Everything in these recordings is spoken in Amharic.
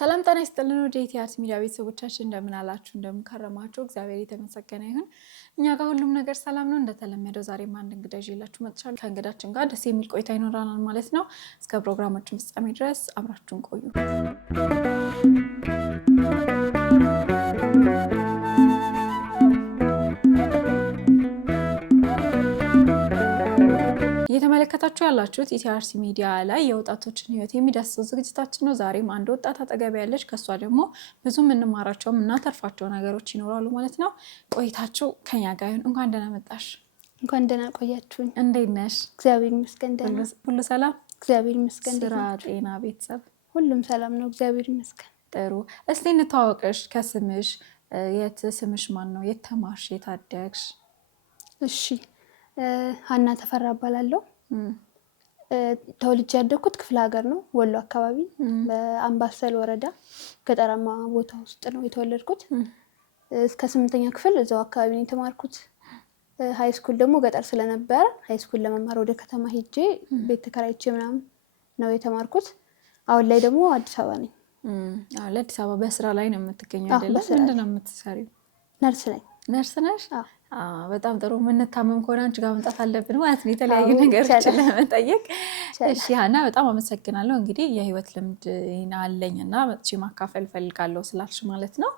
ሰላም ጤና ይስጥልን ወደ ኢቲአርት ሚዲያ ቤተሰቦቻችን እንደምን አላችሁ እንደምን ከረማችሁ እግዚአብሔር የተመሰገነ ይሁን እኛ ጋር ሁሉም ነገር ሰላም ነው እንደተለመደው ዛሬም አንድ እንግዳ ይዤላችሁ መጥቻለሁ ከእንግዳችን ጋር ደስ የሚል ቆይታ ይኖራናል ማለት ነው እስከ ፕሮግራማችን ፍጻሜ ድረስ አብራችሁን ቆዩ እየተመለከታችሁ ያላችሁት ኢቲአርት ሚዲያ ላይ የወጣቶችን ህይወት የሚዳስሰው ዝግጅታችን ነው ዛሬም አንድ ወጣት አጠገብ ያለች ከሷ ደግሞ ብዙ እንማራቸው እና ተርፋቸው ነገሮች ይኖራሉ ማለት ነው ቆይታችሁ ከኛ ጋር ይሁን እንኳን ደህና መጣሽ እንኳን ደህና ቆያችሁኝ እንዴት ነሽ እግዚአብሔር ይመስገን ደህና ሁሉ ሰላም እግዚአብሔር ይመስገን ስራ ጤና ቤተሰብ ሁሉም ሰላም ነው እግዚአብሔር ይመስገን ጥሩ እስቲ እንተዋወቅሽ ከስምሽ የት ስምሽ ማን ነው የት ተማርሽ የት አደግሽ እሺ ሀና ተፈራ እባላለሁ ተወልጄ ያደግኩት ክፍለ ሀገር ነው ወሎ አካባቢ በአምባሰል ወረዳ ገጠራማ ቦታ ውስጥ ነው የተወለድኩት እስከ 8ኛ ክፍል እዛው አካባቢ ነው የተማርኩት ሃይ ስኩል ደግሞ ገጠር ስለነበረ ሃይ ስኩል ለመማር ወደ ከተማ ሄጄ ቤት ተከራይቼ ምናምን ነው የተማርኩት አሁን ላይ ደግሞ አዲስ አበባ ነኝ አዲስ አበባ በስራ ላይ ነው የምትገኘው አይደል ምንድነው የምትሰሪው ነርስ ነሽ በጣም ጥሩ ምንታመም ከሆነ አንቺ ጋር መምጣት አለብን ማለት ነው የተለያዩ ነገሮችን ለመጠየቅ እሺ ሀና በጣም አመሰግናለሁ እንግዲህ የህይወት ልምድ አለኝና መጥቼ ማካፈል ፈልጋለሁ ስላልሽ ማለት ነው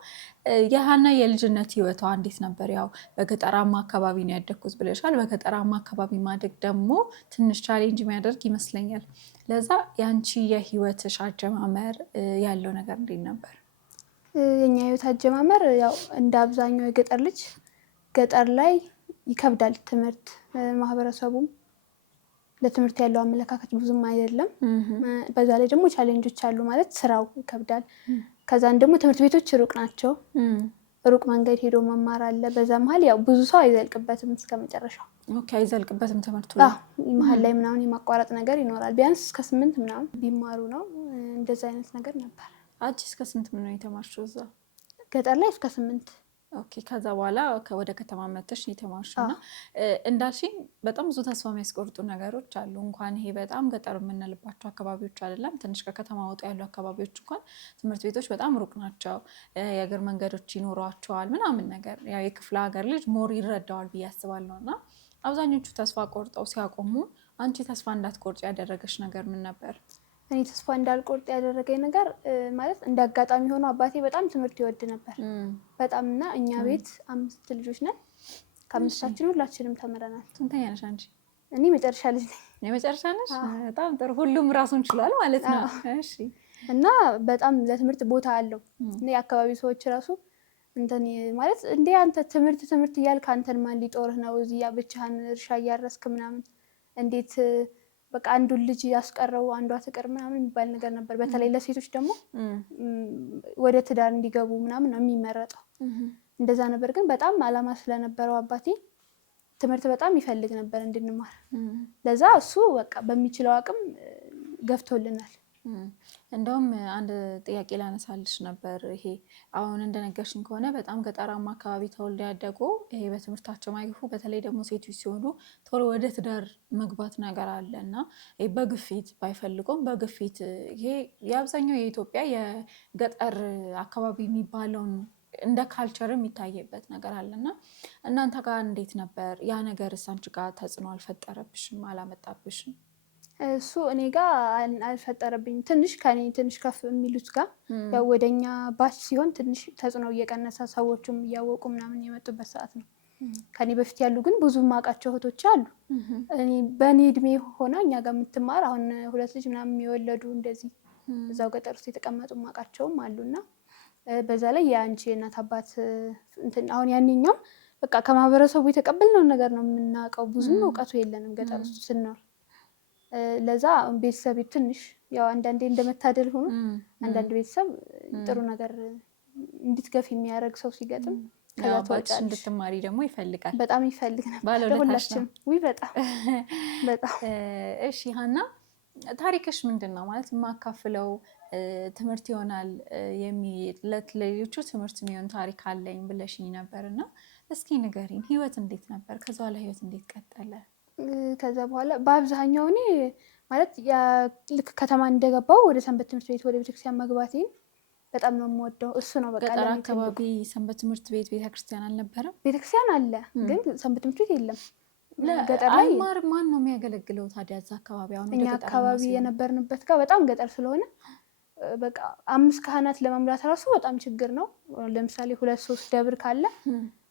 የሀና የልጅነት ህይወቷ እንዴት ነበር ያው በገጠራማ አካባቢ ነው ያደግኩት ብለሻል በገጠራማ አካባቢ ማደግ ደግሞ ትንሽ ቻሌንጅ የሚያደርግ ይመስለኛል ለዛ ያንቺ የህይወትሽ አጀማመር ያለው ነገር እንዴት ነበር የኛ ህይወት አጀማመር ያው እንደ አብዛኛው የገጠር ልጅ ገጠር ላይ ይከብዳል ትምህርት ማህበረሰቡም ለትምህርት ያለው አመለካከት ብዙም አይደለም በዛ ላይ ደግሞ ቻሌንጆች አሉ ማለት ስራው ይከብዳል ከዛን ደግሞ ትምህርት ቤቶች ሩቅ ናቸው ሩቅ መንገድ ሄዶ መማር አለ በዛ መሃል ያው ብዙ ሰው አይዘልቅበትም እስከመጨረሻው ኦኬ አይዘልቅበትም ትምህርቱ ላይ መሃል ላይ ምናምን የማቋረጥ ነገር ይኖራል ቢያንስ እስከ 8 ምናምን ቢማሩ ነው እንደዛ አይነት ነገር ነበር አንቺ እስከ 8 ምን ነው የተማርሽው እዛ ገጠር ላይ እስከ 8 ኦኬ ከዛ በኋላ ወደ ከተማ መጥተሽ የተማርሽና እንዳልሽኝ በጣም ብዙ ተስፋ የሚያስቆርጡ ነገሮች አሉ እንኳን ይሄ በጣም ገጠር የምንልባቸው አካባቢዎች አይደለም ትንሽ ከከተማ ወጣ ያሉ አካባቢዎች እንኳን ትምህርት ቤቶች በጣም ሩቅ ናቸው የእግር መንገዶች ይኖሯቸዋል ምናምን ነገር ያው የክፍለ ሀገር ልጅ ሞር ይረዳዋል ብዬ አስባለሁና አብዛኞቹ ተስፋ ቆርጠው ሲያቆሙ አንቺ ተስፋ እንዳትቆርጪ ያደረገሽ ነገር ምን ነበር እኔ ተስፋ እንዳልቆርጥ ያደረገኝ ነገር ማለት እንዳጋጣሚ ሆኖ አባቴ በጣም ትምህርት ይወድ ነበር በጣምና እኛ ቤት 5 ልጆች ነን ከአምስታችን ሁላችንም ተምረናል ስንተኛ ነሽ አንቺ እኔ መጨረሻ ልጅ ነኝ የመጨረሻ ነሽ በጣም ጥሩ ሁሉም ራሱን ችሏል ማለት ነው እሺ እና በጣም ለትምህርት ቦታ አለው እኔ አካባቢ ሰዎች ራሱ እንተን ማለት እንዴ አንተ ትምህርት እያልክ አንተን ማን ሊጦርህ ነው እዚያ ብቻህን እርሻ እያረስክ ምናምን እንዴት በቃ አንዱን ልጅ ያስቀረው አንዷ ትቀር ምናምን የሚባል ነገር ነበር በተለይ ለሴቶች ደግሞ ወደ ትዳር እንዲገቡ ምናምን ነው የሚመረጠው እንደዛ ነበር ግን በጣም አላማ ስለነበረው አባቴ ትምህርት በጣም ይፈልግ ነበር እንድንማር ለዛ እሱ በቃ በሚችለው አቅም ገፍቶልናል እንደውም አንድ ጥያቄ ላነሳልሽ ነበር ይሄ አሁን እንደነገርሽኝ ከሆነ በጣም ገጠራማ አካባቢ ተወልደው ያደጉ ይሄ በትምህርታቸው ማይገፉ በተለይ ደግሞ ሴቶች ሲሆኑ ቶሎ ወደ ትዳር መግባት ነገር አለና በግፊት ባይፈልጉም በግፊት ይሄ የአብዛኛው የኢትዮጵያ የገጠር አካባቢ የሚባለውን እንደ ካልቸር የሚታየበት ነገር አለና እናንተ ጋር እንዴት ነበር ያ ነገር አንቺ ጋር ተጽዕኖ አልፈጠረብሽም አላመጣብሽም እሱ እኔ ጋር አልፈጠረብኝ ትንሽ ከኔ ትንሽ ከፍ የሚሉት ጋር ያው ወደኛ ባች ሲሆን ትንሽ ተጽዕኖ እየቀነሰ ሰዎችም እያወቁ ምናምን የመጡበት ሰዓት ነው ከኔ በፊት ያሉ ግን ብዙ ማቃቸው እህቶች አሉ እኔ በኔ እድሜ ሆና እኛ ጋር የምትማር አሁን 2 ልጅ ምናምን የወለዱ እንደዚህ እዛው ገጠር ውስጥ የተቀመጡ ማቃቸውም አሉና በዛ ላይ ያንቺ እናት አባት እንትን አሁን ያንኛው በቃ ከማህበረሰቡ የተቀበልነው ነገር ነው የምናውቀው ብዙ እውቀቱ የለንም ገጠር ውስጥ ስንኖር ለዛ ቤተሰብ ትንሽ ያው አንዳንዴ እንደመታደል ሆኖ አንዳንድ ቤተሰብ ጥሩ ነገር እንድትገፍ የሚያደርግ ሰው ሲገጥም ከዛ ተወጣች እንድትማሪ ደግሞ ይፈልጋል በጣም ይፈልግ ነበር ሁላችንም ወይ በጣም እሺ ሀና ታሪክሽ ምንድነው ማለት ማካፍለው ትምህርት ይሆናል የሚለት ለሌሎቹ ትምህርት የሚሆን ታሪክ አለኝ ብለሽኝ ነበርና እስኪ ንገሪኝ ህይወት እንዴት ነበር ከዛ በኋላ ህይወት እንዴት ቀጠለ ከዛ በኋላ በአብዛኛው እኔ ማለት ያ ልክ ከተማ እንደገባው ወደ ሰንበት ትምህርት ቤት ወደ ቤተክርስቲያን መግባቴ በጣም ነው የምወደው። እሱ ነው በቃ ገጠር አካባቢ ሰንበት ትምህርት ቤት ቤተክርስቲያን አልነበረም? ቤተክርስቲያን አለ ግን ሰንበት ትምህርት ቤት የለም። ገጠር ላይ ማን ነው የሚያገለግለው ታዲያ እዛ አካባቢ? አሁን እኛ አካባቢ የነበርንበት ጋር በጣም ገጠር ስለሆነ በቃ 5 ካህናት ለመምራት ራሱ በጣም ችግር ነው። ለምሳሌ 2-3 ደብር ካለ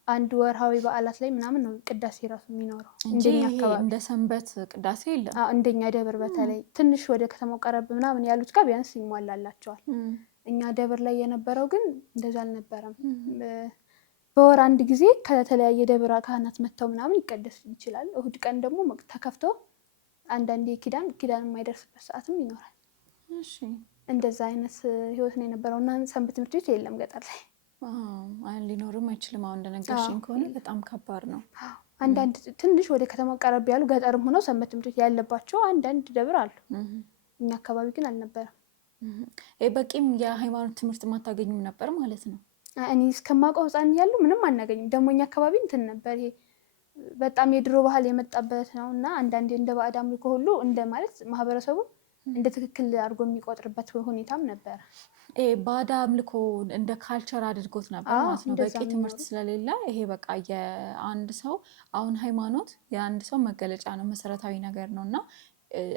አንድ ወርሃዊ በዓላት ላይ ምናምን ነው ቅዳሴ ራሱ የሚኖረው። እንደኛ አካባቢ እንደ ሰንበት ቅዳሴ የለም። እንደኛ ደብር በተለይ ትንሽ ወደ ከተማው ቀረብ ምናምን ያሉት ጋር ቢያንስ ይሟላላቸዋል። እኛ ደብር ላይ የነበረው ግን እንደዛ አልነበረም። በወር አንድ ጊዜ ከተለያየ ደብር ካህናት መጥተው ምናምን ይቀደስ ይችላል። እሁድ ቀን ደግሞ ተከፍቶ አንዳንዴ ኪዳን የማይደርስበት ሰዓትም ይኖራል። እሺ እንደዛ አይነት ህይወት ነው የነበረው እና ሰንበት ትምህርት ቤት የለም ገጠር ላይ። ሊኖርም አይችልም። አሁን እንደነገርሽኝ ከሆነ በጣም ከባድ ነው። አንዳንድ ትንሽ ወደ ከተማ ቀረብ ያሉ ገጠርም ሆነው ሰንበት ትምህርት ቤት ያለባቸው አንዳንድ ደብር አሉ። እኛ አካባቢ ግን አልነበረም። በቂም የሃይማኖት ትምህርት ማታገኙም ነበር ማለት ነው? እኔ እስከማውቀው ህፃን እያለሁ ምንም አናገኝም። ደግሞ እኛ አካባቢ እንትን ነበር፣ ይሄ በጣም የድሮ ባህል የመጣበት ነው እና አንዳንዴ እንደ ባዕድ አምልኮ ሁሉ እንደ ማለት ማህበረሰቡ እንደ ትክክል አድርጎ የሚቆጥርበት ሁኔታም ነበር። ባዕድ አምልኮ እንደ ካልቸር አድርጎት ነበር ማለት ነው። በቂ ትምህርት ስለሌለ ይሄ በቃ የአንድ ሰው አሁን ሃይማኖት የአንድ ሰው መገለጫ ነው፣ መሰረታዊ ነገር ነው እና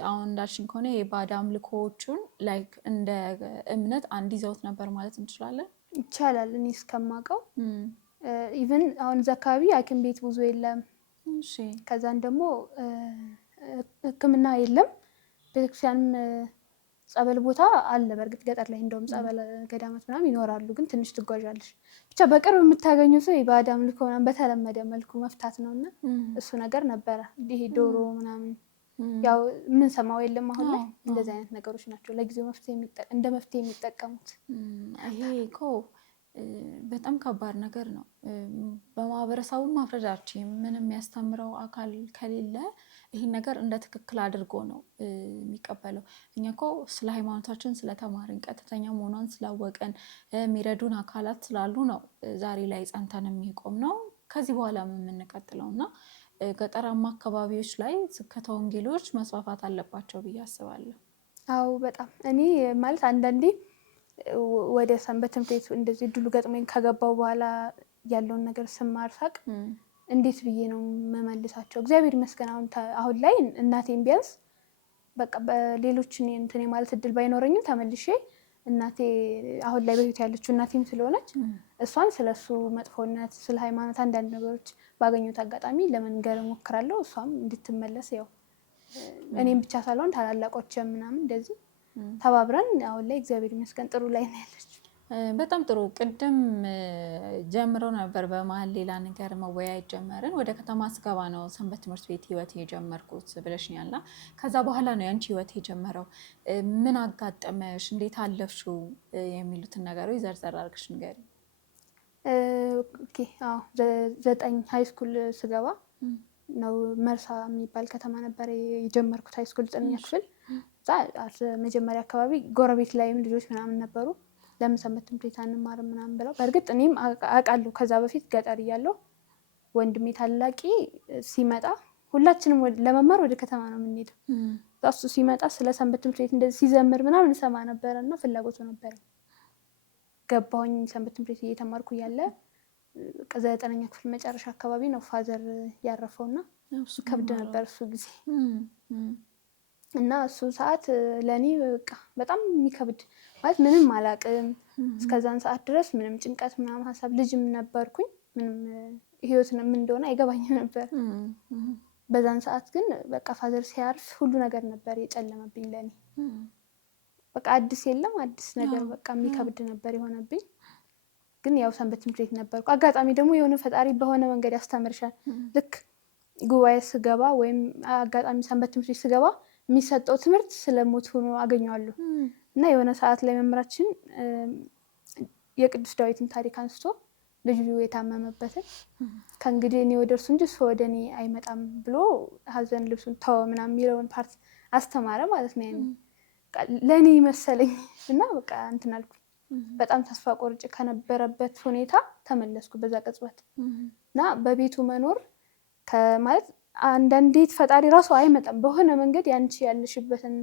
አሁን እንዳልሽኝ ከሆነ የባዕድ አምልኮዎቹን ላይክ እንደ እምነት አንድ ይዘውት ነበር ማለት እንችላለን። ይቻላል። እኔ እስከማውቀው ኢቭን አሁን እዛ አካባቢ ሐኪም ቤት ብዙ የለም። ከዛን ደግሞ ሕክምና የለም። ቤተክርስቲያንም ጸበል ቦታ አለ በእርግጥ ገጠር ላይ እንደውም ጸበል ገዳማት ምናምን ይኖራሉ፣ ግን ትንሽ ትጓዣለሽ። ብቻ በቅርብ የምታገኙ ሰው የባዕድ አምልኮ ምናምን በተለመደ መልኩ መፍታት ነው እና እሱ ነገር ነበረ። ይሄ ዶሮ ምናምን ያው የምንሰማው የለም አሁን ላይ። እንደዚህ አይነት ነገሮች ናቸው ለጊዜው እንደ መፍትሄ የሚጠቀሙት። ይሄ እኮ በጣም ከባድ ነገር ነው። በማህበረሰቡ ማፍረዳችን ምንም የሚያስተምረው አካል ከሌለ ይህን ነገር እንደ ትክክል አድርጎ ነው የሚቀበለው። እኛ እኮ ስለ ሃይማኖታችን ስለተማርን ቀጥተኛ መሆኗን ስላወቀን የሚረዱን አካላት ስላሉ ነው ዛሬ ላይ ጸንተን የሚቆም ነው ከዚህ በኋላ የምንቀጥለው እና ገጠራማ አካባቢዎች ላይ ስብከተ ወንጌሎች መስፋፋት አለባቸው ብዬ አስባለሁ። አዎ በጣም እኔ ማለት አንዳንዴ ወደ ሰንበት ትምህርት ቤት እንደዚህ እድሉ ገጥሞኝ ከገባው በኋላ ያለውን ነገር ስማር ሳቅ እንዴት ብዬ ነው መመልሳቸው። እግዚአብሔር ይመስገን አሁን ላይ እናቴን ቢያንስ በቃ በሌሎችን እንትን ማለት እድል ባይኖረኝም ተመልሼ እናቴ አሁን ላይ በህይወት ያለችው እናቴም ስለሆነች እሷን ስለሱ መጥፎነት ስለ ሃይማኖት አንዳንድ ነገሮች ባገኘሁት አጋጣሚ ለመንገር እሞክራለሁ። እሷም እንድትመለስ ያው እኔም ብቻ ሳልሆን ታላላቆችም ምናምን እንደዚህ ተባብረን አሁን ላይ እግዚአብሔር ይመስገን ጥሩ ላይ ነው ያለችው። በጣም ጥሩ። ቅድም ጀምረው ነበር በመሀል ሌላ ነገር መወያየት ጀመርን። ወደ ከተማ ስገባ ነው ሰንበት ትምህርት ቤት ህይወት የጀመርኩት ብለሽኛልና ከዛ በኋላ ነው ያንቺ ህይወት የጀመረው። ምን አጋጠመሽ? እንዴት አለፍሽው? የሚሉትን ነገሮች ዘርዘር አድርገሽ ንገሪ። ኦኬ አዎ 9 ሃይ ስኩል ስገባ ነው መርሳ የሚባል ከተማ ነበር የጀመርኩት ሃይ ስኩል 9ኛ ክፍል። መጀመሪያ አካባቢ ጎረቤት ላይም ልጆች ምናምን ነበሩ ለምን ሰንበት ትምህርት ቤት አንማርም ምናምን ብለው። በእርግጥ እኔም አውቃለሁ ከዛ በፊት ገጠር እያለሁ ወንድሜ ታላቂ ሲመጣ ሁላችንም ለመማር ወደ ከተማ ነው የምንሄደው። እሱ ሲመጣ ስለ ሰንበት ትምህርት ቤት እንደዚህ ሲዘምር ምናምን ሰማ ነበረ እና ፍላጎቱ ነበረ። ገባሁኝ ሰንበት ትምህርት ቤት እየተማርኩ እያለ 9ኛ ክፍል መጨረሻ አካባቢ ነው ፋዘር ያረፈውና ከብድ ነበር እሱ ጊዜ እና እሱ ሰዓት ለእኔ በቃ በጣም የሚከብድ ማለት ምንም አላውቅም። እስከዛን ሰዓት ድረስ ምንም ጭንቀት ምናምን ሀሳብ ልጅም ነበርኩኝ። ምንም ህይወት ምን እንደሆነ አይገባኝም ነበር። በዛን ሰዓት ግን በቃ ፋዘር ሲያርፍ ሁሉ ነገር ነበር የጨለመብኝ ለእኔ። በቃ አዲስ የለም አዲስ ነገር በቃ የሚከብድ ነበር የሆነብኝ። ግን ያው ሰንበት ትምህርት ቤት ነበርኩ። አጋጣሚ ደግሞ የሆነ ፈጣሪ በሆነ መንገድ ያስተምርሻል። ልክ ጉባኤ ስገባ ወይም አጋጣሚ ሰንበት ትምህርት ቤት ስገባ የሚሰጠው ትምህርት ስለሞት ሆኖ አገኘዋለሁ እና የሆነ ሰዓት ላይ መምህራችን የቅዱስ ዳዊትን ታሪክ አንስቶ ልጁ የታመመበትን ከእንግዲህ እኔ ወደ እርሱ እንጂ እሱ ወደ እኔ አይመጣም ብሎ ሀዘን ልብሱን ተወ ምናምን የሚለውን ፓርት አስተማረ ማለት ነው። ለእኔ መሰለኝ እና በቃ እንትን አልኩ። በጣም ተስፋ ቆርጬ ከነበረበት ሁኔታ ተመለስኩ በዛ ቅጽበት እና በቤቱ መኖር ማለት አንዳንዴ ፈጣሪ ራሱ አይመጣም በሆነ መንገድ ያንቺ ያለሽበትን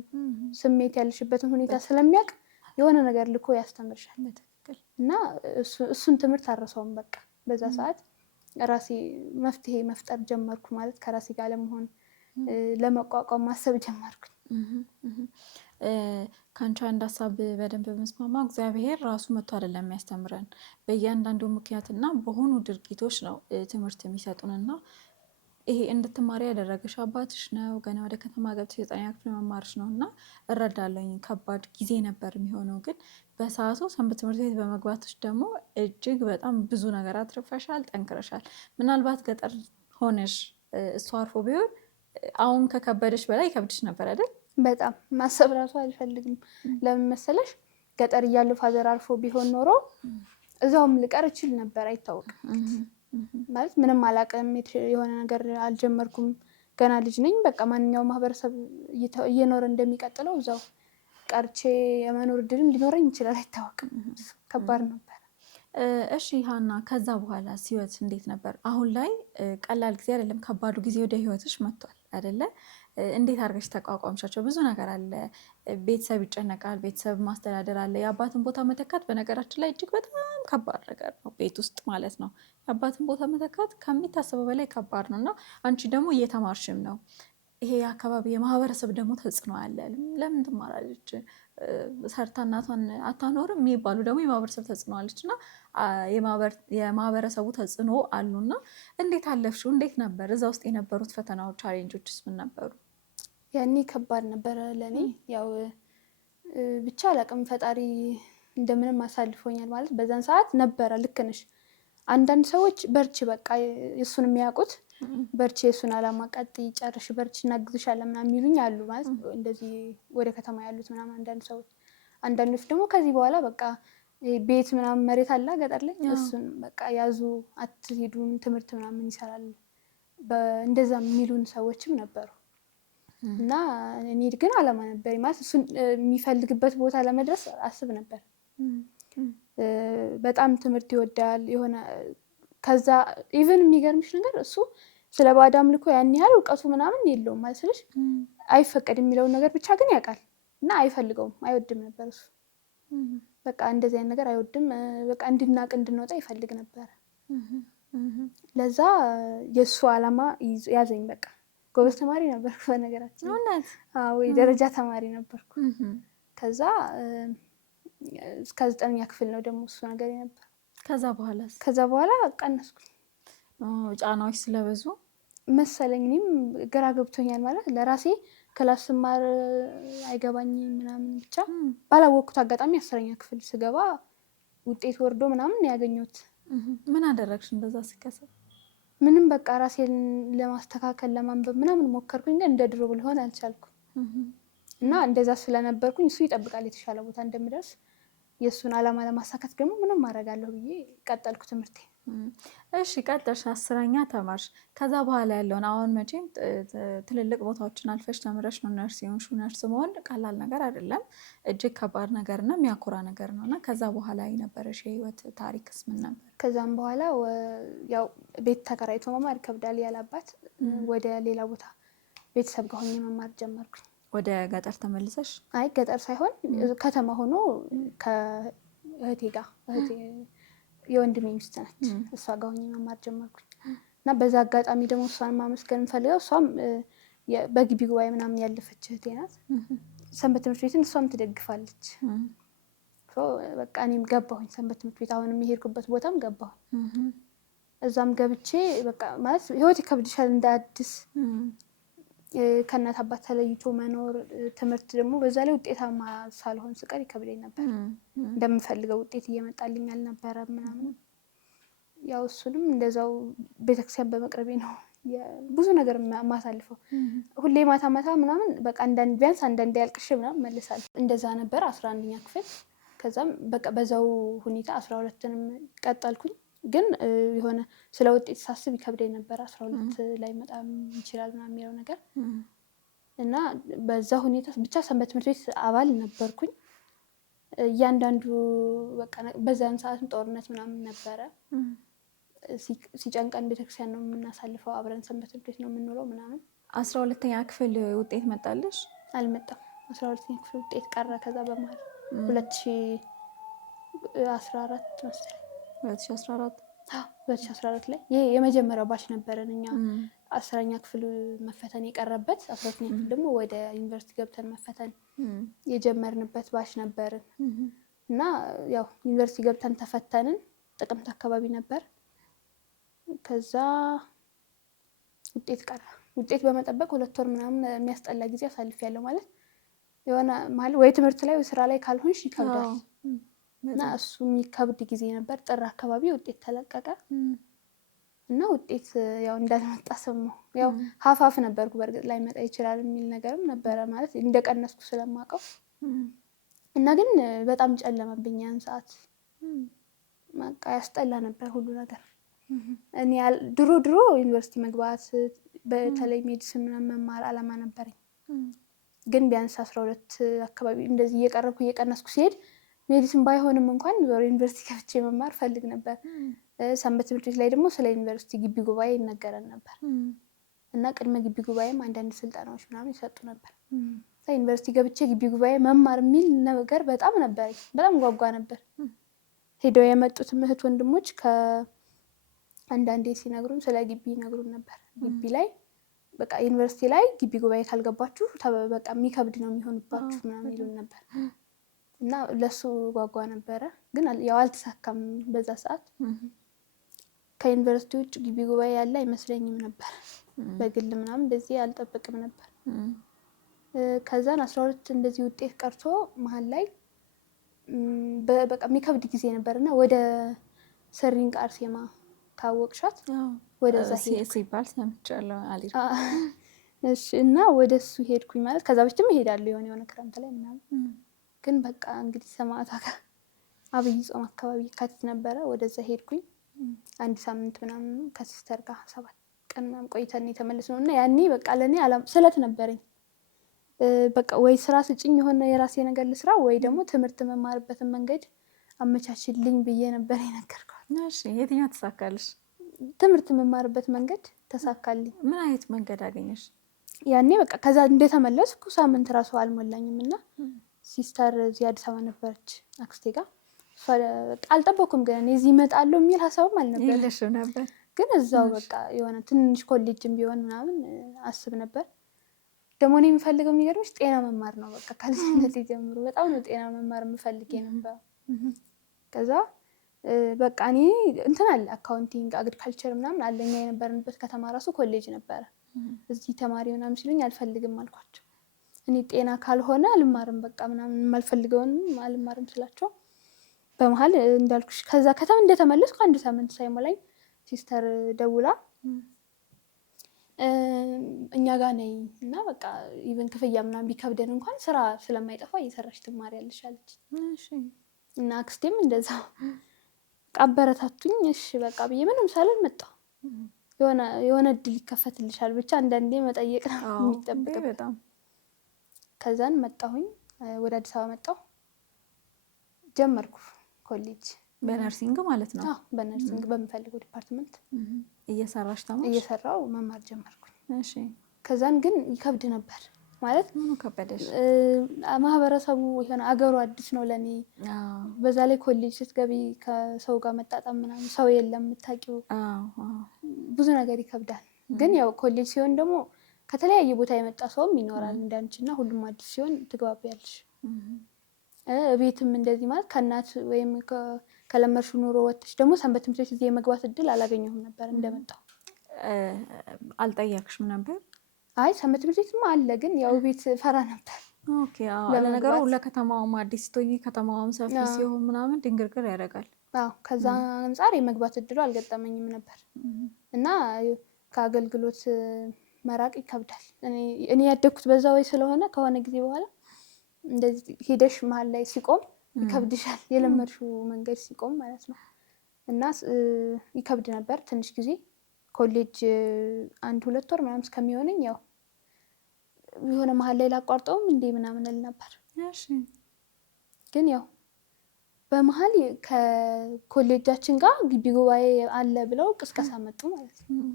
ስሜት ያለሽበትን ሁኔታ ስለሚያውቅ የሆነ ነገር ልኮ ያስተምርሻል። እና እሱን ትምህርት አረሰውም። በቃ በዛ ሰዓት ራሴ መፍትሄ መፍጠር ጀመርኩ። ማለት ከራሴ ጋር ለመሆን ለመቋቋም ማሰብ ጀመርኩኝ። ከአንቺ አንድ ሀሳብ በደንብ በመስማማ እግዚአብሔር ራሱ መጥቶ አይደለም የሚያስተምረን፣ በእያንዳንዱ ምክንያትና በሆኑ ድርጊቶች ነው ትምህርት የሚሰጡንና ይሄ እንድትማሪ ያደረገሽ አባትሽ ነው። ገና ወደ ከተማ ገብተሽ 9ኛ ክፍል መማርሽ ነው እና እረዳለኝ ከባድ ጊዜ ነበር የሚሆነው። ግን በሰዓቱ ሰንበት ትምህርት ቤት በመግባትሽ ደግሞ እጅግ በጣም ብዙ ነገር አትርፈሻል፣ ጠንክረሻል። ምናልባት ገጠር ሆነሽ እሱ አርፎ ቢሆን አሁን ከከበደሽ በላይ ይከብድሽ ነበር አይደል? በጣም ማሰብ ራሱ አልፈልግም። ለምን መሰለሽ? ገጠር እያለሁ ፋዘር አርፎ ቢሆን ኖሮ እዛውም ልቀር እችል ነበር፣ አይታወቅም። ማለት ምንም አላውቅም፣ የሆነ ነገር አልጀመርኩም፣ ገና ልጅ ነኝ። በቃ ማንኛውም ማህበረሰብ እየኖረ እንደሚቀጥለው እዛው ቀርቼ የመኖር እድልም ሊኖረኝ ይችላል፣ አይታወቅም። ከባድ ነበር። እሺ ሀና፣ ከዛ በኋላ ህይወት እንዴት ነበር? አሁን ላይ ቀላል ጊዜ አይደለም፣ ከባዱ ጊዜ ወደ ህይወትሽ መጥቷል አይደለ? እንዴት አድርገሽ ተቋቋምሻቸው? ብዙ ነገር አለ፣ ቤተሰብ ይጨነቃል፣ ቤተሰብ ማስተዳደር አለ። የአባትን ቦታ መተካት በነገራችን ላይ እጅግ በጣም ከባድ ነገር ነው፣ ቤት ውስጥ ማለት ነው። የአባትን ቦታ መተካት ከሚታሰበው በላይ ከባድ ነው። እና አንቺ ደግሞ እየተማርሽም ነው። ይሄ አካባቢ የማህበረሰብ ደግሞ ተጽዕኖ አለ። ለምን ትማራለች ሰርታ እናቷን አታኖርም የሚባሉ ደግሞ የማህበረሰብ ተጽዕኖ አለች እና የማህበረሰቡ ተጽዕኖ አሉና እንዴት አለፍሽው? እንዴት ነበር? እዛ ውስጥ የነበሩት ፈተናዎች፣ ቻሌንጆችስ ምን ነበሩ? ያኔ ከባድ ነበረ ለእኔ። ያው ብቻ አላቅም፣ ፈጣሪ እንደምንም አሳልፎኛል። ማለት በዛን ሰዓት ነበረ። ልክ ነሽ። አንዳንድ ሰዎች በርቺ፣ በቃ እሱን የሚያውቁት በርቺ፣ የእሱን አላማ ቀጥይ፣ ጨርሽ፣ በርቺ፣ እናግዝሻለን ምናምን የሚሉኝ አሉ። ማለት እንደዚህ ወደ ከተማ ያሉት ምናምን አንዳንድ ሰዎች። አንዳንዶች ደግሞ ከዚህ በኋላ በቃ ቤት ምናምን መሬት አለ ገጠር ላይ፣ እሱን በቃ ያዙ፣ አትሄዱም፣ ትምህርት ምናምን ይሰራል፣ እንደዛ የሚሉን ሰዎችም ነበሩ። እና እኔ ግን አላማ ነበር። ማለት እሱን የሚፈልግበት ቦታ ለመድረስ አስብ ነበር። በጣም ትምህርት ይወዳል የሆነ። ከዛ ኢቨን የሚገርምሽ ነገር እሱ ስለ ባዕድ አምልኮ ያን ያህል እውቀቱ ምናምን የለውም ማለት አይፈቀድ የሚለውን ነገር ብቻ ግን ያውቃል እና አይፈልገውም፣ አይወድም ነበር እሱ። በቃ እንደዚህ አይነት ነገር አይወድም። በቃ እንድናቅ እንድንወጣ ይፈልግ ነበር። ለዛ የእሱ አላማ ያዘኝ። በቃ ጎበዝ ተማሪ ነበርኩ በነገራችን። አዎ የደረጃ ተማሪ ነበርኩ። ከዛ እስከ 9ኛ ክፍል ነው ደግሞ እሱ ነገር ነበር። ከዛ በኋላ ቀነስኩኝ። ጫናዎች ስለበዙ መሰለኝ፣ እኔም ግራ ገብቶኛል። ማለት ለራሴ ክላስ ስማር አይገባኝም ምናምን። ብቻ ባላወቅኩት አጋጣሚ 10ኛ ክፍል ስገባ ውጤት ወርዶ ምናምን ያገኘሁት። ምን አደረግሽ እንደዛ ሲከሰት? ምንም በቃ ራሴን ለማስተካከል ለማንበብ ምናምን ሞከርኩኝ፣ ግን እንደ ድሮ ሊሆን አልቻልኩም። እና እንደዛ ስለነበርኩኝ እሱ ይጠብቃል የተሻለ ቦታ እንደምደርስ። የእሱን አላማ ለማሳካት ደግሞ ምንም አደርጋለሁ ብዬ ቀጠልኩ ትምህርቴ። እሺ ቀጠልሽ፣ 10ኛ ተማርሽ። ከዛ በኋላ ያለውን አሁን መቼም ትልልቅ ቦታዎችን አልፈሽ ተምረሽ ነው ነርስ የሆንሽው። ነርስ መሆን ቀላል ነገር አይደለም፣ እጅግ ከባድ ነገር እና የሚያኮራ ነገር ነው። እና ከዛ በኋላ የነበረሽ የህይወት ታሪክስ ምን ነበር? ከዛም በኋላ ያው ቤት ተከራይቶ መማር ይከብዳል ያላባት። ወደ ሌላ ቦታ ቤተሰብ ጋር ሆኜ መማር ጀመርኩኝ። ወደ ገጠር ተመልሰሽ? አይ ገጠር ሳይሆን ከተማ ሆኖ ከእህቴ ጋር፣ የወንድሜ ሚስት ነች፣ እሷ ጋር ሆኜ መማር ጀመርኩኝ። እና በዛ አጋጣሚ ደግሞ እሷን ማመስገን የምፈልገው፣ እሷም በግቢ ጉባኤ ምናምን ያለፈች እህቴ ናት። ሰንበት ትምህርት ቤትን እሷም ትደግፋለች። በቃ እኔም ገባሁኝ ሰንበት ትምህርት ቤት። አሁን የሚሄድኩበት ቦታም ገባሁኝ። እዛም ገብቼ በቃ ማለት ህይወት ይከብድሻል እንደ አዲስ ከእናት አባት ተለይቶ መኖር። ትምህርት ደግሞ በዛ ላይ ውጤታማ ሳልሆን ስቀር ይከብደኝ ነበር። እንደምፈልገው ውጤት እየመጣልኝ አልነበረም ምናምን። ያው እሱንም እንደዛው ቤተክርስቲያን በመቅረቤ ነው ብዙ ነገር ማሳልፈው። ሁሌ ማታ ማታ ምናምን በቃ ቢያንስ አንዳንዴ ያልቅሽ ምናምን መልሳለሁ። እንደዛ ነበር 11ኛ ክፍል። ከዛም በቃ በዛው ሁኔታ 12ንም ቀጠልኩኝ። ግን የሆነ ስለ ውጤት ሳስብ ይከብደኝ ነበር። 12 ላይ መጣም ይችላል ምናምን የሚለው ነገር እና በዛ ሁኔታ ብቻ ሰንበት ትምህርት ቤት አባል ነበርኩኝ። እያንዳንዱ በቃ በዛን ሰዓትም ጦርነት ምናምን ነበረ። ሲጨንቀን ቤተክርስቲያን ነው የምናሳልፈው፣ አብረን ሰንበት ትምህርት ቤት ነው የምንውለው ምናምን። 12ኛ ክፍል ውጤት መጣልሽ? አልመጣም። 12ኛ ክፍል ውጤት ቀረ። ከዛ በመሀል 2014 መሰለኝ 2014 ላይ ይሄ የመጀመሪያው ባች ነበረን እኛ 10ኛ ክፍል መፈተን የቀረበት 12ኛ ክፍል ደግሞ ወደ ዩኒቨርሲቲ ገብተን መፈተን የጀመርንበት ባች ነበርን እና ያው ዩኒቨርሲቲ ገብተን ተፈተንን ጥቅምት አካባቢ ነበር። ከዛ ውጤት በመጠበቅ 2 ወር ምናምን የሚያስጠላ ጊዜ አሳልፌያለሁ። ማለት የሆነ ማለት ወይ ትምህርት ላይ ወይ ስራ ላይ ካልሆንሽ ይከብዳል እና እሱ የሚከብድ ጊዜ ነበር። ጥር አካባቢ ውጤት ተለቀቀ እና ውጤት ያው እንዳልመጣ ሰማሁ። ያው ሀፋፍ ነበርኩ በእርግጥ ላይ መጣ ይችላል የሚል ነገርም ነበረ ማለት እንደቀነስኩ ስለማውቀው እና ግን በጣም ጨለመብኝ ያን ሰዓት። በቃ ያስጠላ ነበር ሁሉ ነገር። እኔ ድሮ ዩኒቨርሲቲ መግባት በተለይ ሜዲሲን መማር አላማ ነበረኝ። ግን ቢያንስ 12 አካባቢ እንደዚህ እየቀነስኩ ሲሄድ ሜዲሲን ባይሆንም እንኳን ዩኒቨርሲቲ ገብቼ መማር ፈልግ ነበር። ሰንበት ትምህርት ቤት ላይ ደግሞ ስለ ዩኒቨርሲቲ ግቢ ጉባኤ ይነገረን ነበር እና ቅድመ ግቢ ጉባኤም አንዳንድ ስልጠናዎች ምናምን ይሰጡ ነበር። ዩኒቨርሲቲ ገብቼ ግቢ ጉባኤ መማር የሚል ነገር በጣም ነበረኝ። በጣም ጓጓ ነበር። ሄደው የመጡት እህት ወንድሞች ከአንዳንዴ ሲነግሩን ስለ ግቢ ይነግሩን ነበር። ግቢ ላይ በቃ ዩኒቨርሲቲ ላይ ግቢ ጉባኤ ካልገባችሁ በቃ የሚከብድ ነው የሚሆንባችሁ ምናምን ይሉን ነበር እና ለሱ ጓጓ ነበረ። ግን ያው አልተሳካም በዛ ሰዓት። ከዩኒቨርሲቲ ውጭ ግቢ ጉባኤ ያለ አይመስለኝም ነበር። በግል ምናምን እንደዚህ አልጠብቅም ነበር። ከዛን 12 እንደዚህ ውጤት ቀርቶ መሀል ላይ በቃ የሚከብድ ጊዜ ነበርና ወደ ሰሪንቃ አርሴማ ካወቅሻት ወደዛ ሲባል ሰምቻለሁ አለች። እሺ እና ወደሱ ሄድኩኝ ማለት ከዛ በፊትም እሄዳለሁ የሆነ ክረምት ላይ ምናምን። ግን በቃ እንግዲህ ሰማዕቷ ጋር አብይ ጾም አካባቢ ካቲት ነበረ። ወደዛ ሄድኩኝ 1 ሳምንት ምናምን ከሲስተር ጋር 7 ቀን ምናምን ቆይተን የተመለስነው እና ያኔ በቃ ለኔ ስለት ነበረኝ። በቃ ወይ ስራ ስጭኝ የሆነ የራሴ ነገር ልስራ ወይ ደግሞ ትምህርት መማርበትን መንገድ አመቻችልኝ ብዬ ነበር የነገርኳት። እሺ የትኛው ተሳካልሽ? ትምህርት መማርበት መንገድ ተሳካልኝ። ምን አይነት መንገድ አገኘሽ? ያኔ በቃ ከዛ እንደተመለስኩ ሳምንት ራሱ አልሞላኝም እና ሲስተር እዚህ አዲስ አበባ ነበረች አክስቴ ጋር። አልጠበኩም ግን እኔ እዚህ እመጣለሁ የሚል ሀሳብም አልነበረም ነበር። ግን እዛው በቃ የሆነ ትንሽ ኮሌጅም ቢሆን ምናምን አስብ ነበር። ደግሞ እኔ የምፈልገው የሚገርምሽ ጤና መማር ነው። በቃ ከልጅነቴ ጀምሮ በጣም ነው ጤና መማር የምፈልግ የነበረው። ከዛ በቃ እኔ እንትን አለ አካውንቲንግ አግሪካልቸር ምናምን አለኛ የነበርንበት ከተማ ራሱ ኮሌጅ ነበረ። እዚህ ተማሪ ምናምን ሲሉኝ አልፈልግም አልኳቸው። እኔ ጤና ካልሆነ አልማርም በቃ ምናምን የማልፈልገውንም አልማርም ስላቸው በመሀል እንዳልኩሽ ከዛ ከተማ እንደተመለስኩ 1 ሳምንት ሳይሞላኝ ሲስተር ደውላ እኛ ጋር ነኝ እና በቃ ኢቭን ክፍያ ምናምን ቢከብደን እንኳን ስራ ስለማይጠፋ እየሰራሽ ትማሪያለሽ አለች። እና አክስቴም እንደዛው አበረታቱኝ። እሺ በቃ ብዬ ምንም ሳልል መጣሁ። የሆነ እድል ይከፈትልሻል ብቻ አንዳንዴ መጠየቅ ነው የሚጠብቅበት። ከዛን መጣሁኝ ወደ አዲስ አበባ መጣሁ። ጀመርኩ ኮሌጅ በነርሲንግ ማለት ነው። በነርሲንግ በምፈልገው ዲፓርትመንት እየሰራሽ ተማርሽ? እየሰራው መማር ጀመርኩኝ። እሺ ከዛን ግን ይከብድ ነበር ማለት ምኑ ከበደሽ? ማህበረሰቡ የሆነ አገሩ አዲስ ነው ለኔ። በዛ ላይ ኮሌጅ ስትገቢ ከሰው ጋር መጣጣም ምናምን ሰው የለም የምታውቂው፣ ብዙ ነገር ይከብዳል። ግን ያው ኮሌጅ ሲሆን ደግሞ ከተለያየ ቦታ የመጣ ሰውም ይኖራል እንዳንቺና ሁሉም አዲስ ሲሆን ትግባቢያለሽ። ቤትም እንደዚህ ማለት ከእናት ወይም ከለመድሽው ኑሮ ወጥተሽ ደግሞ ሰንበት ትምህርት ቤት የመግባት እድል አላገኘሁም ነበር እንደመጣሁ። አልጠየቅሽም ነበር? አይ ሰንበት ትምህርት ቤትማ አለ፣ ግን ያው ቤት ፈራ ነበር። ኦኬ ለነገሩ ለከተማውም አዲስ ስትሆኚ ከተማውም ሰፊ ሲሆን ምናምን ድንግርግር ያደርጋል። ከዛ አንጻር የመግባት እድሉ አልገጠመኝም ነበር እና ከአገልግሎት መራቅ ይከብዳል። እኔ ያደግኩት በዛ ወይ ስለሆነ ከሆነ ጊዜ በኋላ እንደዚህ ሄደሽ መሀል ላይ ሲቆም ይከብድሻል፣ የለመድሽው መንገድ ሲቆም ማለት ነው። እና ይከብድ ነበር ትንሽ ጊዜ ኮሌጅ 1-2 ወር ምናምን እስከሚሆነኝ ያው የሆነ መሀል ላይ ላቋርጠውም እንዴ ምናምን እል ነበር። ግን ያው በመሀል ከኮሌጃችን ጋር ግቢ ጉባኤ አለ ብለው ቅስቀሳ መጡ ማለት ነው።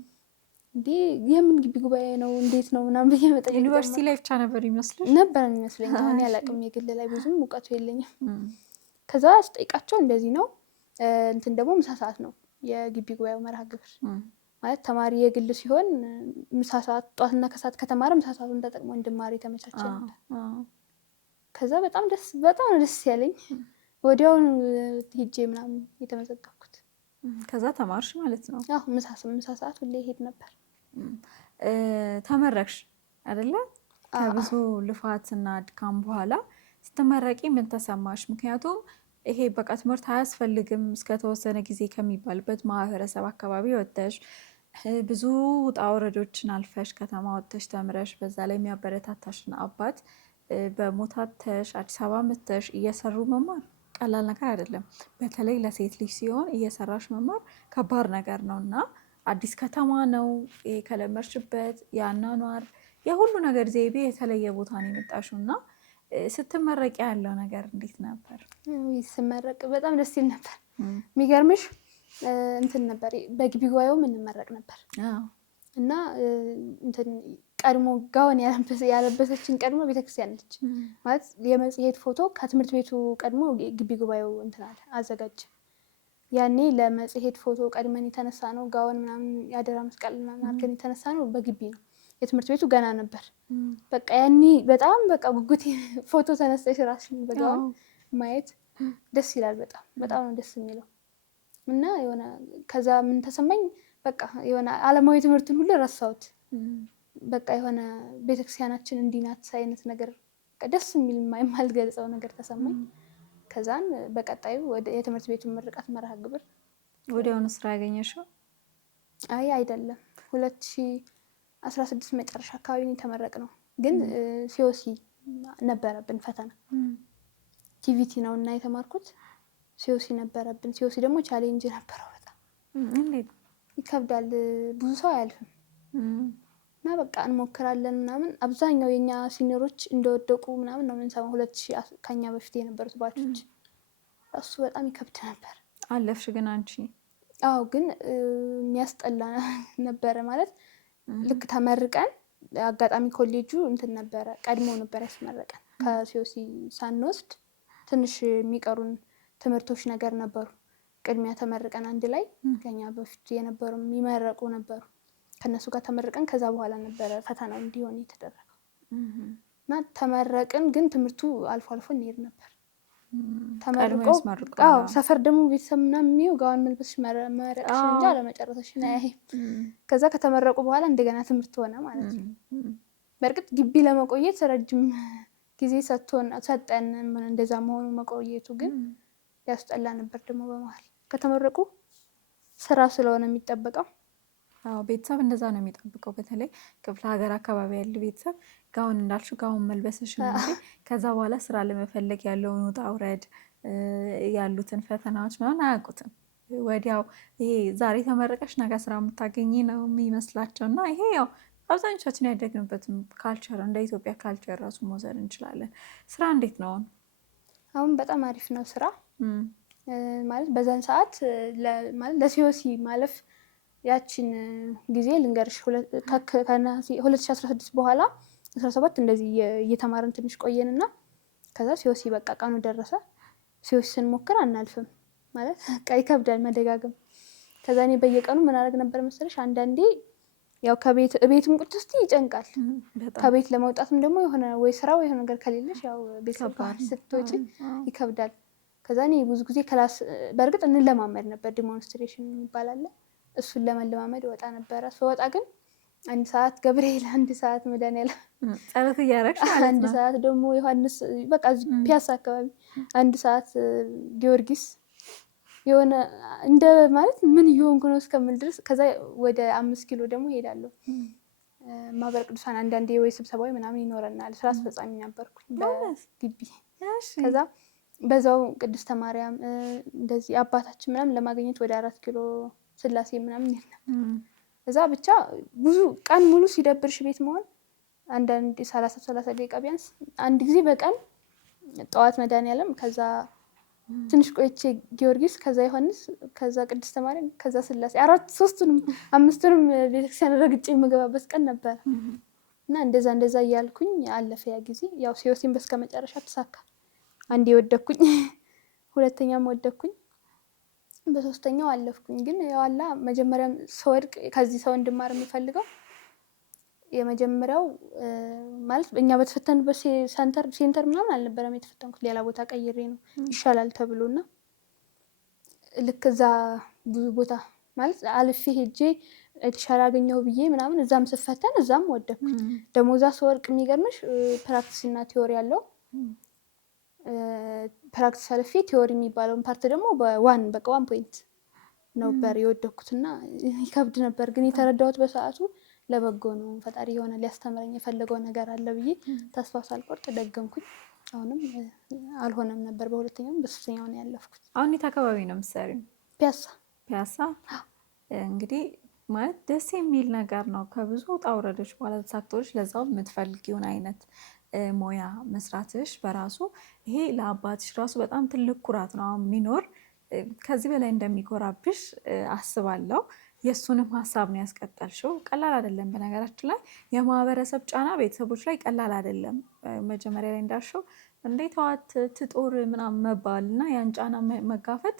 እንዴ የምን ግቢ ጉባኤ ነው እንዴት ነው ምናምን ብዬ መጠየቅ ዩኒቨርሲቲ ላይ ብቻ ነበር ይመስልሽ? ነበር የሚመስለኝ። እኔ አላውቅም፣ የግል ላይ ብዙም እውቀቱ የለኝም። ከዛ ስጠይቃቸው እንደዚህ ነው እንትን ደግሞ ምሳ ሰዓት ነው የግቢ ጉባኤው መርሃ ግብር ማለት ተማሪ የግል ሲሆን ምሳ ሰዓት ጠዋትና ከሰዓት ከተማረ ምሳ ሰዓቱን ተጠቅሞ እንድማር የተመቻቸ ነበር። ከዛ በጣም ደስ ያለኝ ወዲያውኑ ሄጄ ምናምን የተመዘገብኩት። ከዛ ተማርሽ ማለት ነው? አዎ ምሳ ሰዓት ሁሌ ሄድ ነበር። ተመረቅሽ አይደለ? ከብዙ ልፋትና ድካም በኋላ ስትመረቂ ምን ተሰማሽ? ምክንያቱም ይሄ በቃ ትምህርት አያስፈልግም እስከተወሰነ ጊዜ ከሚባልበት ማህበረሰብ አካባቢ ወጥተሽ ብዙ ውጣ ውረዶችን አልፈሽ ከተማ ወጥተሽ ተምረሽ በዛ ላይ የሚያበረታታሽን አባት በሞታተሽ አዲስ አበባ መጥተሽ እየሰሩ መማር ቀላል ነገር አይደለም። በተለይ ለሴት ልጅ ሲሆን እየሰራሽ መማር ከባድ ነገር ነው እና አዲስ ከተማ ነው ከለመድሽበት የአኗኗር የሁሉ ነገር ዘይቤ የተለየ ቦታ ነው የመጣሽው እና ስትመረቂ ያለው ነገር እንዴት ነበር? ስመረቅ በጣም ደስ ይል ነበር። የሚገርምሽ እንትን ነበር በግቢ ጉባኤው እንመረቅ ነበር እና እንትን ቀድሞ ጋውን ያለበሰችን ቀድሞ ቤተክርስቲያን ነች ማለት የመጽሔት ፎቶ ከትምህርት ቤቱ ቀድሞ ግቢ ጉባኤው እንትን አለ አዘጋጀ። ያኔ ለመጽሔት ፎቶ ቀድመን የተነሳ ነው ጋውን ምናምን ያደራ መስቀል ምናምን አድርገን የተነሳ ነው በግቢ ነው። የትምህርት ቤቱ ገና ነበር። በቃ ያኔ በጣም በቃ ጉጉቴ ፎቶ ተነስተሽ ራስሽን በጋውን ማየት ደስ ይላል። በጣም ነው ደስ የሚለው እና የሆነ ከዛ ምን ተሰማኝ በቃ የሆነ ዓለማዊ ትምህርትን ሁሉ ረሳሁት። በቃ የሆነ ቤተክርስቲያናችን እንዲህ ናት አይነት ነገር ደስ የሚል የማልገልጸው ነገር ተሰማኝ። ከዛን በቀጣዩ ወደ የትምህርት ቤቱን ምርቃት መርሃ ግብር ወዲያውኑ ስራ ያገኘሽው? አይ አይደለም 2016 መጨረሻ አካባቢ የተመረቅ ነው። ግን ሲኦሲ ነበረብን ፈተና ቲቪቲ ነው እና የተማርኩት ሲኦሲ ነበረብን። ሲኦሲ ደግሞ ቻሌንጅ ነበረው በጣም ይከብዳል። ብዙ ሰው አያልፍም እና በቃ እንሞክራለን ምናምን። አብዛኛው የኛ ሲኒየሮች እንደወደቁ ምናምን ነው የምንሰማው። 2000 ከኛ በፊት የነበሩት ባቾች እሱ በጣም ይከብድ ነበር። አለፍሽ ግን አንቺ? አዎ ግን የሚያስጠላ ነበረ ማለት ልክ ተመርቀን አጋጣሚ ኮሌጁ እንትን ነበረ ቀድሞ ነበር ያስመረቀን። ከሲኦሲ ሳንወስድ ትንሽ የሚቀሩን ትምህርቶች ነገር ነበሩ። ቅድሚያ ተመርቀን አንድ ላይ ከኛ በፊት የነበሩ የሚመረቁ ነበሩ። ከነሱ ጋር ተመርቀን ከዛ በኋላ ነበረ ፈተናው እንዲሆን የተደረገው እና ተመረቅን። ግን ትምህርቱ አልፎ አልፎ እንሄድ ነበር። ተመርቆ ሰፈር ደግሞ ቤተሰብ ምናምን የሚው ጋውን መልበስሽ መረቅሽ እንጂ አለመጨረሰሽን አያይም። ከዛ ከተመረቁ በኋላ እንደገና ትምህርት ሆነ ማለት ነው። በእርግጥ ግቢ ለመቆየት ረጅም ጊዜ ሰጠን እንደዛ መሆኑ መቆየቱ ግን ያስጠላ ነበር። ደግሞ በመሀል ከተመረቁ ስራ ስለሆነ የሚጠበቀው ቤተሰብ እንደዛ ነው የሚጠብቀው። በተለይ ክፍለ ሀገር አካባቢ ያለ ቤተሰብ ጋውን እንዳልሽው ጋውን መልበስሽ ነው እንጂ ከዛ በኋላ ስራ ለመፈለግ ያለውን ውጣ ውረድ ያሉትን ፈተናዎች ምናምን አያውቁትም። ወዲያው ይሄ ዛሬ ተመረቀሽ ነገ ስራ የምታገኝ ነው የሚመስላቸው እና ይሄ ያው አብዛኞቻችን ያደግንበትም ካልቸር እንደ ኢትዮጵያ ካልቸር ራሱ መውሰድ እንችላለን። ስራ እንዴት ነው አሁን? በጣም አሪፍ ነው ስራ ማለት በዛን ሰዓት ማለት ለሲኦሲ ማለፍ ያችን ጊዜ ልንገርሽ 2016 በኋላ 17 እንደዚህ እየተማረን ትንሽ ቆየንና ከዛ ሲኦሲ በቃ ቀኑ ደረሰ። ሲኦሲ ስንሞክር አናልፍም ማለት በቃ ይከብዳል መደጋገም። ከዛ እኔ በየቀኑ ምን አደርግ ነበር መሰለሽ? አንዳንዴ ያው ቤትም ቁጭ ውስጥ ይጨንቃል። ከቤት ለመውጣትም ደግሞ የሆነ ወይ ስራ ወይ የሆነ ነገር ከሌለሽ ያው ቤተሰብ ስትወጪ ይከብዳል። ከዛ እኔ ብዙ ጊዜ ክላስ በእርግጥ እንለማመድ ነበር፣ ዲሞንስትሬሽን ይባላል። እሱን ለመለማመድ ወጣ ነበረ። ስወጣ ግን 1 ሰዓት ገብርኤል፣ 1 ሰዓት መድኃኒዓለም ጸሎት እያደረግሽ ማለት ነው። 1 ሰዓት ደግሞ ዮሐንስ በቃ ፒያሳ አካባቢ 1 ሰዓት ጊዮርጊስ የሆነ እንደ ማለት ምን እየሆንኩ ነው እስከምል ድረስ። ከዛ ወደ 5 ኪሎ ደግሞ ሄዳለሁ ማህበረ ቅዱሳን አንዳንዴ ወይ ስብሰባዊ ምናምን ይኖረናል። ስራ አስፈጻሚ ነበርኩኝ በግቢ። ከዛ በዛው ቅድስተ ማርያም እንደዚህ አባታችን ምናምን ለማግኘት ወደ 4 ኪሎ ስላሴ ምናምን የለም። እዛ ብቻ ብዙ ቀን ሙሉ ሲደብርሽ ቤት መሆን አንዳንድ 30 ደቂቃ ቢያንስ አንድ ጊዜ በቀን ጠዋት መድኃኒዓለም ከዛ ትንሽ ቆይቼ ጊዮርጊስ፣ ከዛ ዮሐንስ፣ ከዛ ቅድስተ ማርያም፣ ከዛ ስላሴ 4 5ቱንም ቤተክርስቲያን ረግጬ የምገባበት ቀን ነበር። እና እንደዛ እያልኩኝ አለፈ ያ ጊዜ። ያው ሲወሲን በስከ መጨረሻ ተሳካ። አንዴ ወደኩኝ፣ ሁለተኛም ወደኩኝ፣ በሶስተኛው አለፍኩኝ። ግን ያው አላ መጀመሪያም ስወድቅ ከዚህ ሰው እንድማር የምፈልገው የመጀመሪያው ማለት እኛ በተፈተንበት ሴንተር ምናምን አልነበረም የተፈተንኩት፣ ሌላ ቦታ ቀይሬ ነው ይሻላል ተብሎና ልክ እዛ ብዙ ቦታ ማለት አልፌ ሄጄ የተሻለ አገኘው ብዬ ምናምን እዛም ስፈተን እዛም ወደኩኝ። ደግሞ እዛ ስወድቅ የሚገርምሽ ፕራክቲስ እና ቲዮሪ ያለው ፕራክቲስ አልፌ ቲዮሪ የሚባለውን ፓርት ደግሞ በ1 ፖይንት ነበር የወደኩትና ይከብድ ነበር። ግን የተረዳሁት በሰዓቱ ለበጎ ነው፣ ፈጣሪ የሆነ ሊያስተምረኝ የፈለገው ነገር አለ ብዬ ተስፋ ሳልቆርጥ ደገምኩኝ። አሁንም አልሆነም ነበር፣ በሁለተኛውም በሶስተኛው ነው ያለፍኩት። አሁን የት አካባቢ ነው የምትሰሪው? ፒያሳ። እንግዲህ ማለት ደስ የሚል ነገር ነው። ከብዙ ውጣ ውረዶች በኋላ ተሳክቶልሽ ለዛውም የምትፈልጊውን አይነት ሙያ መስራትሽ በራሱ ይሄ ለአባትሽ ራሱ በጣም ትልቅ ኩራት ነው። አሁን የሚኖር ከዚህ በላይ እንደሚኮራብሽ አስባለሁ። የእሱንም ሀሳብ ነው ያስቀጠልሽው። ቀላል አይደለም። በነገራችን ላይ የማህበረሰብ ጫና ቤተሰቦች ላይ ቀላል አይደለም። መጀመሪያ ላይ እንዳልሽው እንዴት ተዋት ትጦር ምናምን መባል እና ያን ጫና መጋፈጥ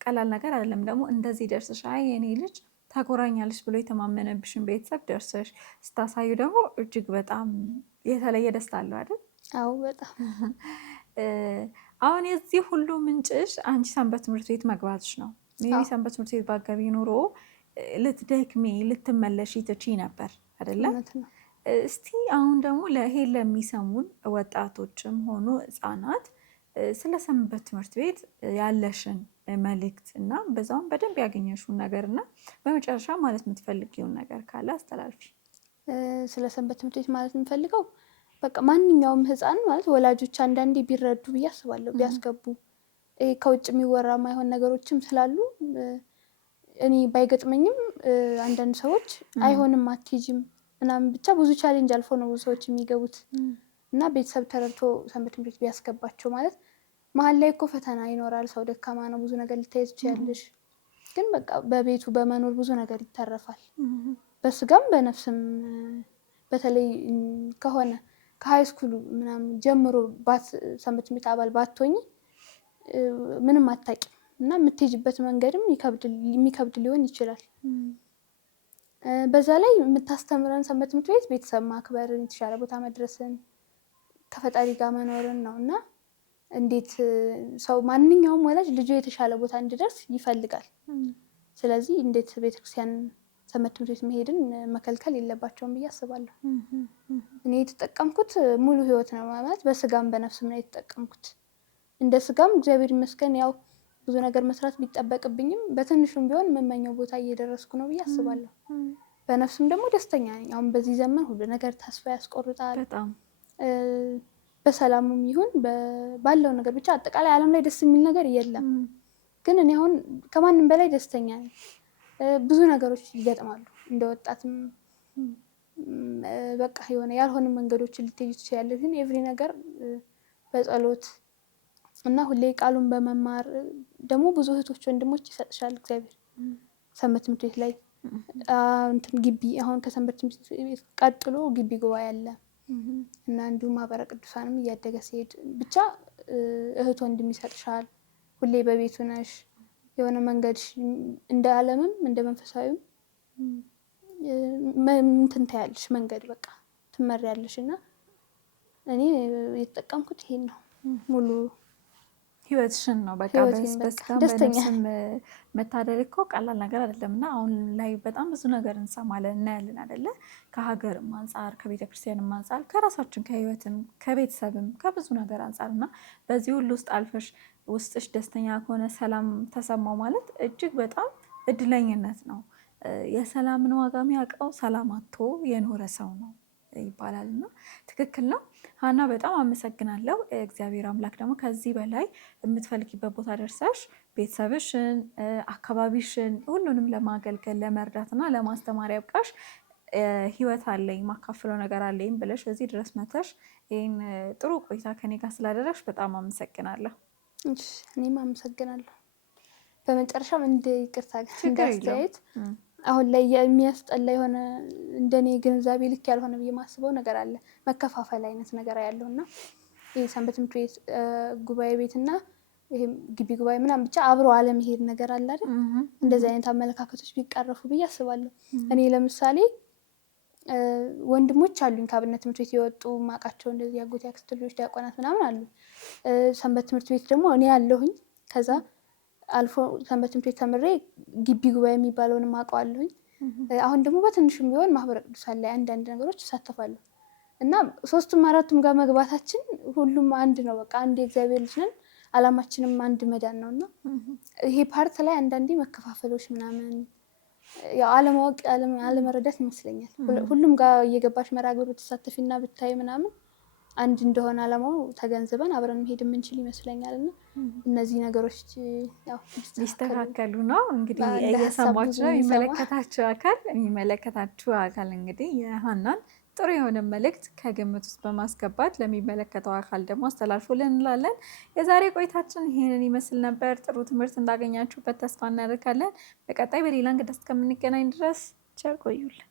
ቀላል ነገር አይደለም። ደግሞ እንደዚህ ደርሰሽ አይ የኔ ልጅ ታኮራኛለች ብሎ የተማመነብሽን ቤተሰብ ደርሰሽ ስታሳዩ ደግሞ እጅግ በጣም የተለየ ደስታ አለው አይደል? አዎ በጣም። አሁን የዚህ ሁሉ ምንጭሽ አንቺ ሰንበት ትምህርት ቤት መግባትሽ ነው። ይህ ሰንበት ትምህርት ቤት ባገቢ ኑሮ ልትደክሜ ልትመለሽ ትቺ ነበር አይደለም? እስቲ አሁን ደግሞ ይሄን ለሚሰሙን ወጣቶችም ሆኑ ህፃናት ስለ ሰንበት ትምህርት ቤት ያለሽን መልእክት እና በዛውም በደንብ ያገኘሽውን ነገር እና በመጨረሻ ማለት የምትፈልጊውን ነገር ካለ አስተላልፊ። ስለ ሰንበት ትምህርት ቤት ማለት የምፈልገው በቃ ማንኛውም ህፃን ማለት ወላጆች አንዳንዴ ቢረዱ ብዬ አስባለሁ፣ ቢያስገቡ። ከውጭ የሚወራ ማይሆን ነገሮችም ስላሉ እኔ ባይገጥመኝም አንዳንድ ሰዎች አይሆንም አትሄጂም ምናምን ብቻ ብዙ ቻሌንጅ አልፎ ነው ብዙ ሰዎች የሚገቡት እና ቤተሰብ ተረድቶ ሰንበት ትምህርት ቤት ቢያስገባቸው ማለት መሀል ላይ እኮ ፈተና ይኖራል። ሰው ደካማ ነው፣ ብዙ ነገር ልታይ ትችያለሽ። ግን በቃ በቤቱ በመኖር ብዙ ነገር ይተረፋል፣ በስጋም በነፍስም። በተለይ ከሆነ ከሀይ ስኩሉ ምናምን ጀምሮ ሰንበት ትምህርት ቤት አባል ባትሆኚ ምንም አታውቂም እና የምትሄጂበት መንገድም የሚከብድ ሊሆን ይችላል። በዛ ላይ የምታስተምረን ሰንበት ትምህርት ቤት ቤተሰብ ማክበርን፣ የተሻለ ቦታ መድረስን፣ ከፈጣሪ ጋር መኖርን ነው እና እንዴት ሰው ማንኛውም ወላጅ ልጁ የተሻለ ቦታ እንዲደርስ ይፈልጋል። ስለዚህ እንዴት ቤተክርስቲያን ሰንበት ትምህርት ቤት መሄድን መከልከል የለባቸውም ብዬ አስባለሁ። እኔ የተጠቀምኩት ሙሉ ህይወት ነው ማለት በስጋም በነፍስም ነው የተጠቀምኩት። እንደ ስጋም እግዚአብሔር ይመስገን ያው ብዙ ነገር መስራት ቢጠበቅብኝም በትንሹም ቢሆን የምመኘው ቦታ እየደረስኩ ነው ብዬ አስባለሁ። በነፍስም ደግሞ ደስተኛ ነኝ። አሁን በዚህ ዘመን ሁሉ ነገር ተስፋ ያስቆርጣል። በሰላሙም ይሁን ባለው ነገር ብቻ አጠቃላይ ዓለም ላይ ደስ የሚል ነገር የለም። ግን እኔ አሁን ከማንም በላይ ደስተኛ ነኝ። ብዙ ነገሮች ይገጥማሉ እንደ ወጣትም በቃ የሆነ ያልሆኑ መንገዶችን ልትሄጂ ትችያለሽ። ግን ኤቭሪ ነገር በጸሎት እና ሁሌ ቃሉን በመማር ደግሞ ብዙ እህቶች ወንድሞች ይሰጥሻል እግዚአብሔር። ሰንበት ትምህርት ቤት ላይ ግቢ አሁን ከሰንበት ትምህርት ቤት ቀጥሎ ግቢ ጉባኤ አለ እና እንዲሁም ማህበረ ቅዱሳንም እያደገ ሲሄድ ብቻ እህት ወንድም ይሰጥሻል። ሁሌ በቤቱ ነሽ። የሆነ መንገድሽ እንደ ዓለምም እንደ መንፈሳዊም እንትን ታያለሽ መንገድ በቃ ትመሪያለሽ። እና እኔ የተጠቀምኩት ይሄን ነው ሙሉ ህይወትሽን ነው በቃ በስጋም በነፍስም መታደል እኮ ቀላል ነገር አይደለም። እና አሁን ላይ በጣም ብዙ ነገር እንሰማለን እናያለን አይደለ? ከሀገርም አንጻር ከቤተክርስቲያንም አንጻር ከራሳችን ከህይወትም ከቤተሰብም ከብዙ ነገር አንጻር እና በዚህ ሁሉ ውስጥ አልፈሽ ውስጥሽ ደስተኛ ከሆነ ሰላም ተሰማው ማለት እጅግ በጣም እድለኝነት ነው። የሰላምን ዋጋ የሚያውቀው ሰላም አጥቶ የኖረ ሰው ነው ይባላል እና ትክክል ነው። ሀና በጣም አመሰግናለሁ። እግዚአብሔር አምላክ ደግሞ ከዚህ በላይ የምትፈልጊበት ቦታ ደርሰሽ ቤተሰብሽን፣ አካባቢሽን ሁሉንም ለማገልገል ለመርዳት እና ለማስተማር ያብቃሽ። ህይወት አለኝ ማካፍለው ነገር አለኝ ብለሽ እዚህ ድረስ መተሽ ይህን ጥሩ ቆይታ ከኔ ጋር ስላደረግሽ በጣም አመሰግናለሁ። እኔም አመሰግናለሁ። በመጨረሻም ይቅርታ እንዳስተያየት አሁን ላይ የሚያስጠላ የሆነ እንደኔ ግንዛቤ ልክ ያልሆነ ብዬ ማስበው ነገር አለ። መከፋፈል አይነት ነገር ያለውና ይሄ ሰንበት ትምህርት ቤት ጉባኤ ቤትና ይሄ ግቢ ጉባኤ ምናምን ብቻ አብሮ አለመሄድ ነገር አለ አይደል? እንደዚህ አይነት አመለካከቶች ቢቀረፉ ብዬ አስባለሁ። እኔ ለምሳሌ ወንድሞች አሉኝ ከአብነት ትምህርት ቤት የወጡ ማቃቸው እንደዚህ አጎቴ አክስት ልጆች ዲያቆናት ምናምን አሉ። ሰንበት ትምህርት ቤት ደግሞ እኔ ያለሁኝ ከዛ አልፎ ሰንበት ትምህርት ቤት ተምሬ ግቢ ጉባኤ የሚባለውንም አውቀዋለሁኝ። አሁን ደግሞ በትንሹም ቢሆን ማህበረ ቅዱሳን ላይ አንዳንድ ነገሮች ይሳተፋሉ እና 3ቱም 4ቱም ጋር መግባታችን ሁሉም አንድ ነው። በቃ አንድ የእግዚአብሔር ልጅ ነን፣ አላማችንም አንድ መዳን ነውና ይሄ ፓርት ላይ አንዳንዴ መከፋፈሎች ምናምን ያው አለማወቅ አለመረዳት ይመስለኛል። ሁሉም ጋር እየገባሽ መርሃ ግብር ተሳተፊና ብታይ ምናምን አንድ እንደሆነ አላማው ተገንዝበን አብረን መሄድ የምንችል ይመስለኛል። እና እነዚህ ነገሮች ያው ሊስተካከሉ ነው። እንግዲህ እየሰማችሁ ነው የሚመለከታችሁ አካል እንግዲህ የሀናን ጥሩ የሆነ መልእክት ከግምት ውስጥ በማስገባት ለሚመለከተው አካል ደግሞ አስተላልፎልን እንላለን። የዛሬ ቆይታችን ይሄንን ይመስል ነበር። ጥሩ ትምህርት እንዳገኛችሁበት ተስፋ እናደርጋለን። በቀጣይ በሌላ እንግዳ እስከምንገናኝ ድረስ ቸር ቆዩልን።